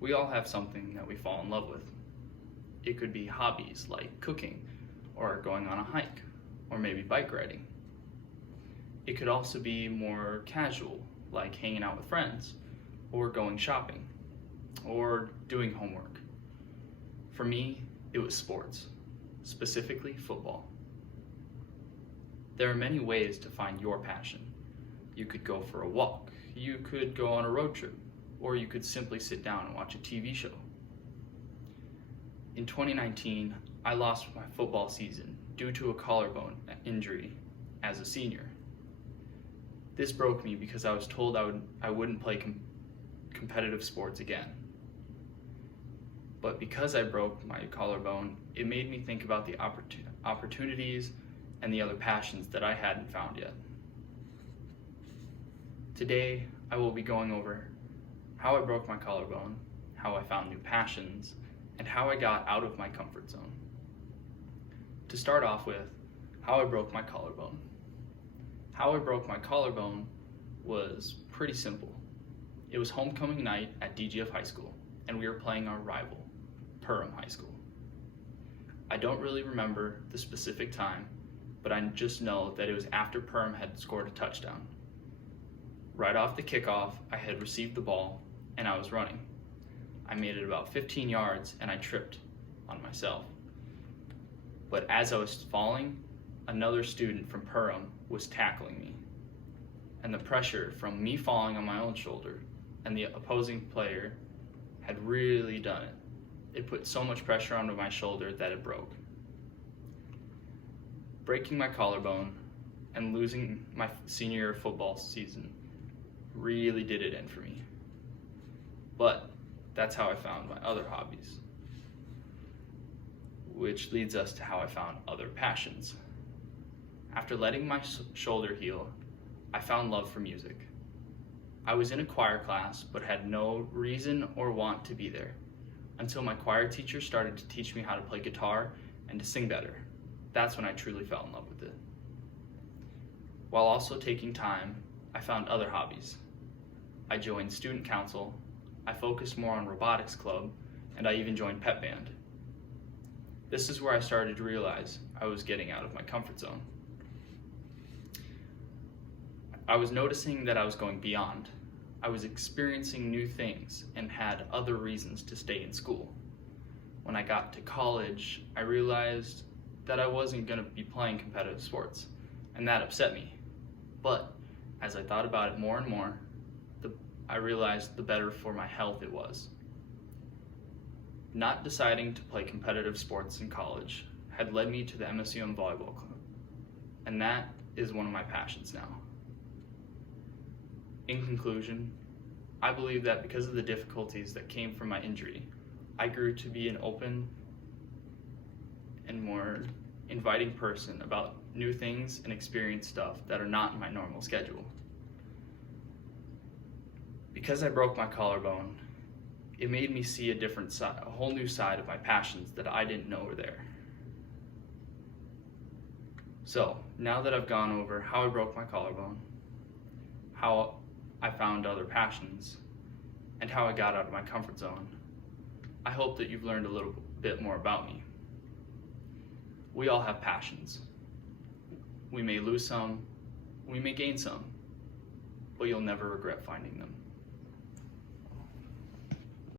We all have something that we fall in love with. It could be hobbies like cooking, or going on a hike, or maybe bike riding. It could also be more casual, like hanging out with friends, or going shopping, or doing homework. For me, it was sports, specifically football. There are many ways to find your passion. You could go for a walk, you could go on a road trip, or you could simply sit down and watch a TV show. In 2019, I lost my football season due to a collarbone injury as a senior. This broke me because I was told I wouldn't play competitive sports again. But because I broke my collarbone, it made me think about the opportunities and the other passions that I hadn't found yet. Today, I will be going over how I broke my collarbone, how I found new passions, and how I got out of my comfort zone. To start off with, how I broke my collarbone. How I broke my collarbone was pretty simple. It was homecoming night at DGF High School, and we were playing our rival, Perham High School. I don't really remember the specific time, but I just know that it was after Perham had scored a touchdown. Right off the kickoff, I had received the ball, and I was running. I made it about 15 yards, and I tripped on myself. But as I was falling, another student from Perham was tackling me. And the pressure from me falling on my own shoulder and the opposing player had really done it. It put so much pressure onto my shoulder that it broke. Breaking my collarbone and losing my senior football season really did it in for me. But that's how I found my other hobbies, which leads us to how I found other passions. After letting my shoulder heal, I found love for music. I was in a choir class but had no reason or want to be there until my choir teacher started to teach me how to play guitar and to sing better. That's when I truly fell in love with it. While also taking time, I found other hobbies. I joined student council, I focused more on robotics club, and I even joined pep band. This is where I started to realize I was getting out of my comfort zone. I was noticing that I was going beyond. I was experiencing new things and had other reasons to stay in school. When I got to college, I realized that I wasn't going to be playing competitive sports, and that upset me. But as I thought about it more and more, I realized the better for my health it was. Not deciding to play competitive sports in college had led me to the MSUM Volleyball Club, and that is one of my passions now. In conclusion, I believe that because of the difficulties that came from my injury, I grew to be an open and more inviting person about new things and experience stuff that are not in my normal schedule. Because I broke my collarbone, it made me see a different side, a whole new side of my passions that I didn't know were there. So, now that I've gone over how I broke my collarbone, how I found other passions, and how I got out of my comfort zone, I hope that you've learned a little bit more about me. We all have passions. We may lose some, we may gain some, but you'll never regret finding them.